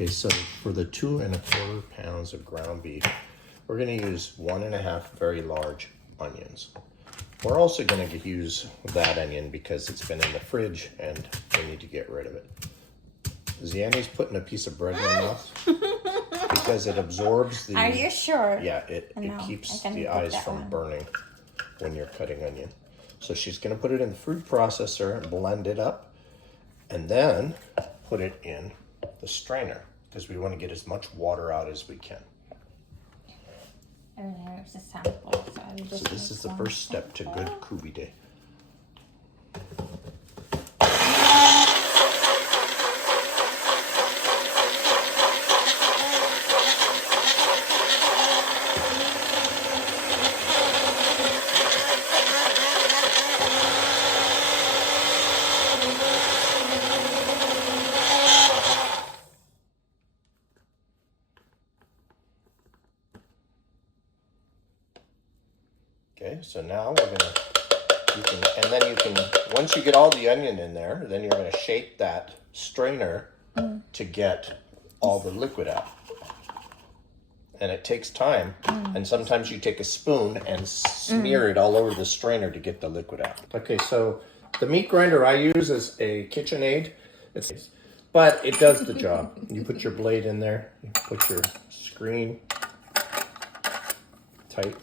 Okay, so for the 2¼ pounds of ground beef, we're going to use 1½ very large onions. We're also going to use that onion because it's been in the fridge and we need to get rid of it. Ziani's putting a piece of bread in her mouth because it absorbs the... Are you sure? Yeah, it keeps the eyes from burning when you're cutting onion. So she's going to put it in the food processor and blend it up and then put it in the strainer because we want to get as much water out as we can. And there's a sample. So this is the first step to good Koobideh. Okay, so now we're gonna, once you get all the onion in there, then you're gonna shake that strainer to get all the liquid out. And it takes time, and sometimes you take a spoon and smear it all over the strainer to get the liquid out. Okay, so the meat grinder I use is a KitchenAid, but it does the job. You put your blade in there, you put your screen tighten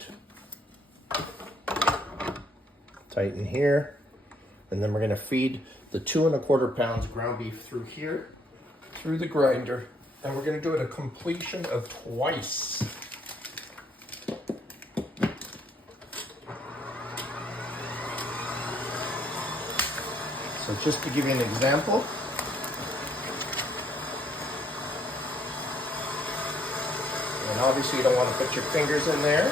here, and then we're going to feed the 2¼ pounds ground beef through here, through the grinder, and we're going to do it a completion of twice. So just to give you an example, and obviously you don't want to put your fingers in there,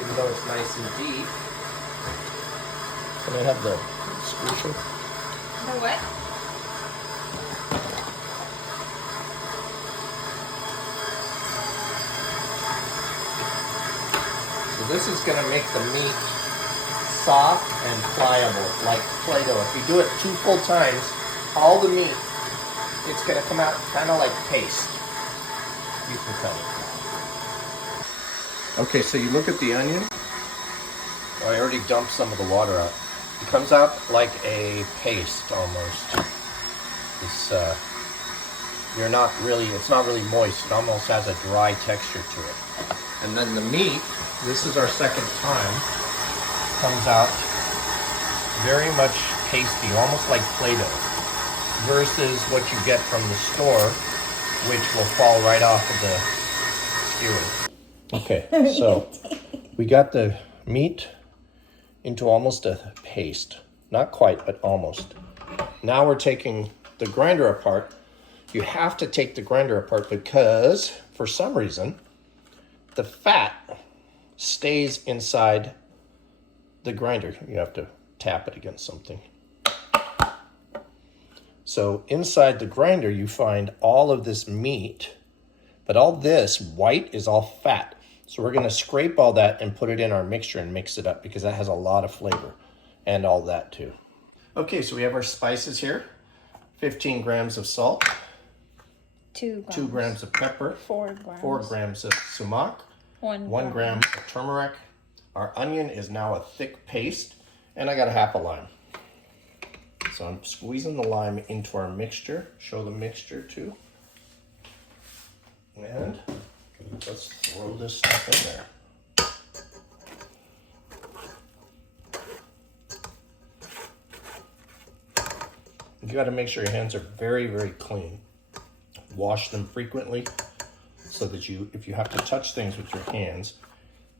even though it's nice and deep. Can I have the squisher? The what? So this is going to make the meat soft and pliable, like Play-Doh. If you do it 2 full times, all the meat, it's going to come out kind of like paste. You can cut it. Okay, so you look at the onion. Oh, I already dumped some of the water out. It comes out like a paste almost. It's it's not really moist. It almost has a dry texture to it. And then the meat, this is our second time, comes out very much pasty, almost like Play-Doh, versus what you get from the store, which will fall right off of the skewer. Okay, so we got the meat into almost a paste. Not quite, but almost. Now we're taking the grinder apart. You have to take the grinder apart because, for some reason, the fat stays inside the grinder. You have to tap it against something. So inside the grinder, you find all of this meat, but all this white is all fat. So we're going to scrape all that and put it in our mixture and mix it up because that has a lot of flavor and all that too. Okay, so we have our spices here. 15 grams of salt. 2 grams. 2 grams of pepper. 4 grams. 4 grams of sumac. 1 gram of turmeric. Our onion is now a thick paste. And I got a half a lime. So I'm squeezing the lime into our mixture. Show the mixture too. And let's throw this stuff in there. You got to make sure your hands are very, very clean. Wash them frequently so that if you have to touch things with your hands,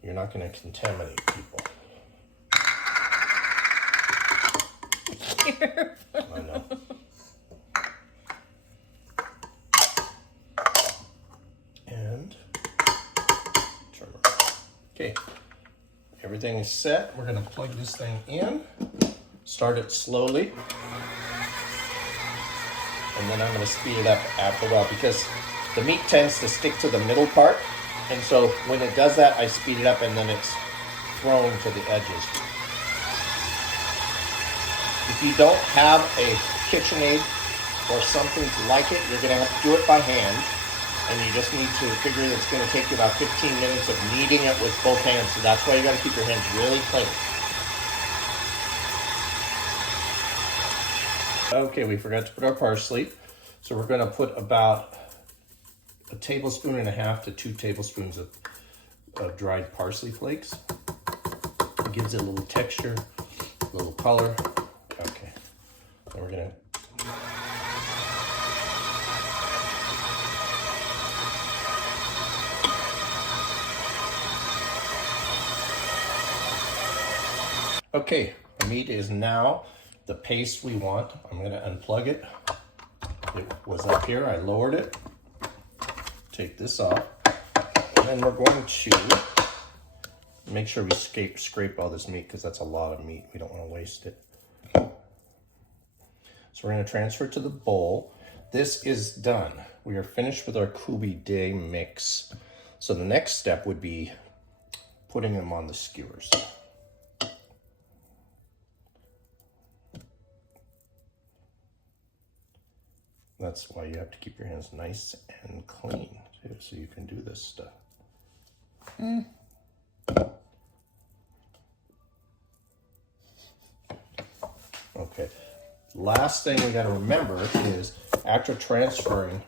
you're not going to contaminate people. I know. And turmeric. Okay, everything is set. We're going to plug this thing in. Start it slowly. And then I'm going to speed it up after a while because the meat tends to stick to the middle part. And so when it does that, I speed it up and then it's thrown to the edges. If you don't have a KitchenAid or something like it, you're going to have to do it by hand. And you just need to figure that it's going to take you about 15 minutes of kneading it with both hands. So that's why you got to keep your hands really clean. Okay, we forgot to put our parsley. So we're going to put about 1.5 tablespoons to 2 tablespoons of dried parsley flakes. It gives it a little texture, a little color. Okay, and we're going to okay, the meat is now the paste we want. I'm going to unplug it. It was up here. I lowered it. Take this off. And then we're going to make sure we scrape all this meat because that's a lot of meat. We don't want to waste it. So we're going to transfer it to the bowl. This is done. We are finished with our Koobideh mix. So the next step would be putting them on the skewers. That's why you have to keep your hands nice and clean, too, so you can do this stuff. Okay. Last thing we got to remember is after transferring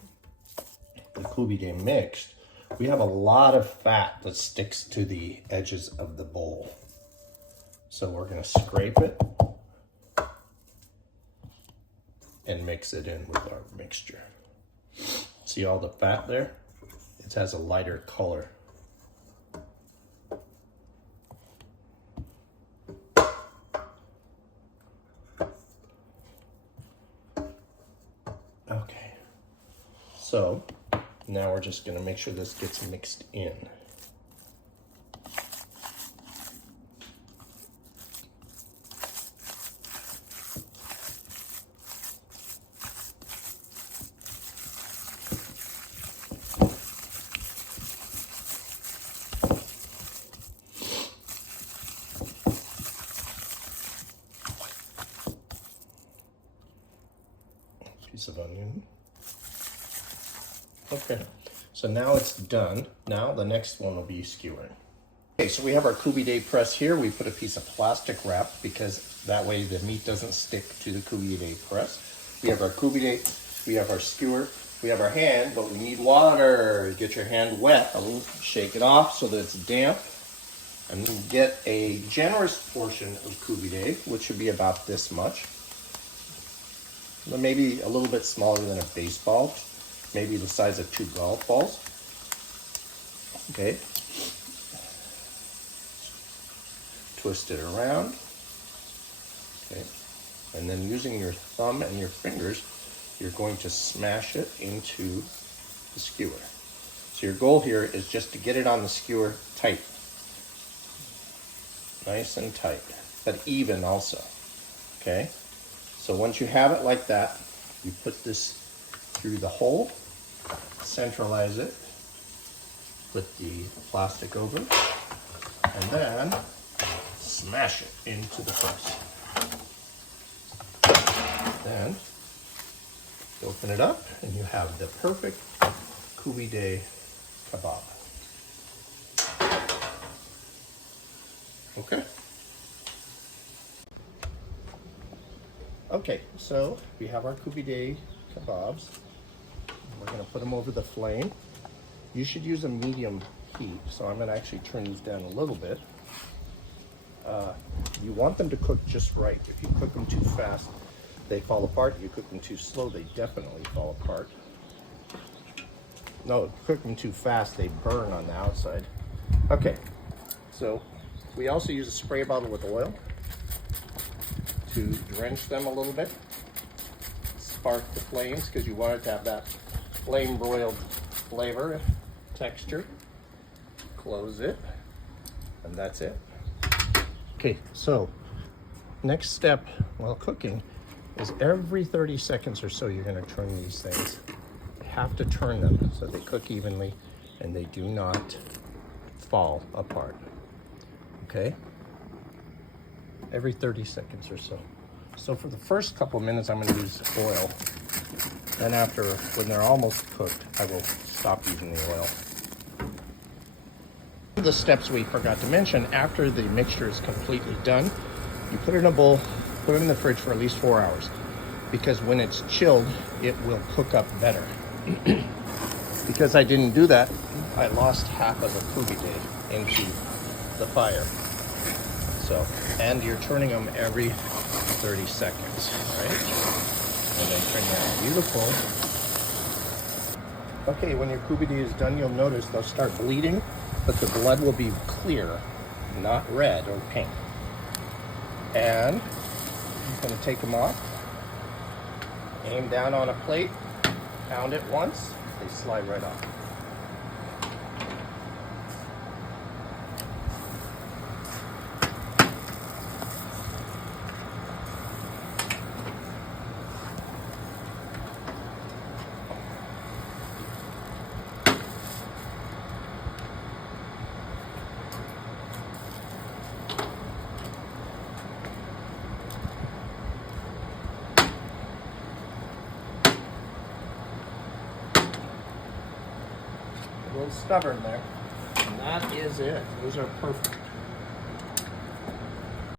the Koobideh mixed, we have a lot of fat that sticks to the edges of the bowl. So we're going to scrape it and mix it in with our mixture. See all the fat there? It has a lighter color. Okay, so now we're just gonna make sure this gets mixed in. Piece of onion. Okay, so now it's done. Now the next one will be skewering. Okay, so we have our Koobideh press here. We put a piece of plastic wrap because that way the meat doesn't stick to the Koobideh press. We have our Koobideh, we have our skewer, we have our hand, but we need water. Get your hand wet, shake it off so that it's damp, and get a generous portion of Koobideh, which should be about this much. Maybe a little bit smaller than a baseball, maybe the size of 2 golf balls. Okay. Twist it around. Okay. And then using your thumb and your fingers, you're going to smash it into the skewer. So your goal here is just to get it on the skewer tight. Nice and tight, but even also. Okay. So once you have it like that, you put this through the hole, centralize it, put the plastic over, and then smash it into the press. Then open it up, and you have the perfect Koobideh kebab. Okay. Okay, so we have our Koobideh kebabs. We're going to put them over the flame. You should use a medium heat, so I'm going to actually turn these down a little bit. You want them to cook just right. If you cook them too fast, they fall apart. If you cook them too slow, they definitely fall apart. No, if you cook them too fast, they burn on the outside. Okay, so we also use a spray bottle with oil to drench them a little bit, spark the flames because you want it to have that flame broiled flavor texture. Close it, and that's it. Okay, so next step while cooking is every 30 seconds or so you're going to turn these things. You have to turn them so they cook evenly and they do not fall apart. Okay? Every 30 seconds or so. So for the first couple of minutes, I'm going to use oil Then after, when they're almost cooked, I will stop using the oil. The steps we forgot to mention, after the mixture is completely done, you put it in a bowl, put it in the fridge for at least 4 hours, because when it's chilled, it will cook up better. Because I didn't do that, I lost half of the Koobideh into the fire. So, and you're turning them every 30 seconds, right? And then turn that beautiful. Okay, when your Koobideh is done, you'll notice they'll start bleeding, but the blood will be clear, not red or pink. And I'm going to take them off, aim down on a plate, pound it once, they slide right off. A little stubborn there. And that is it. Those are perfect.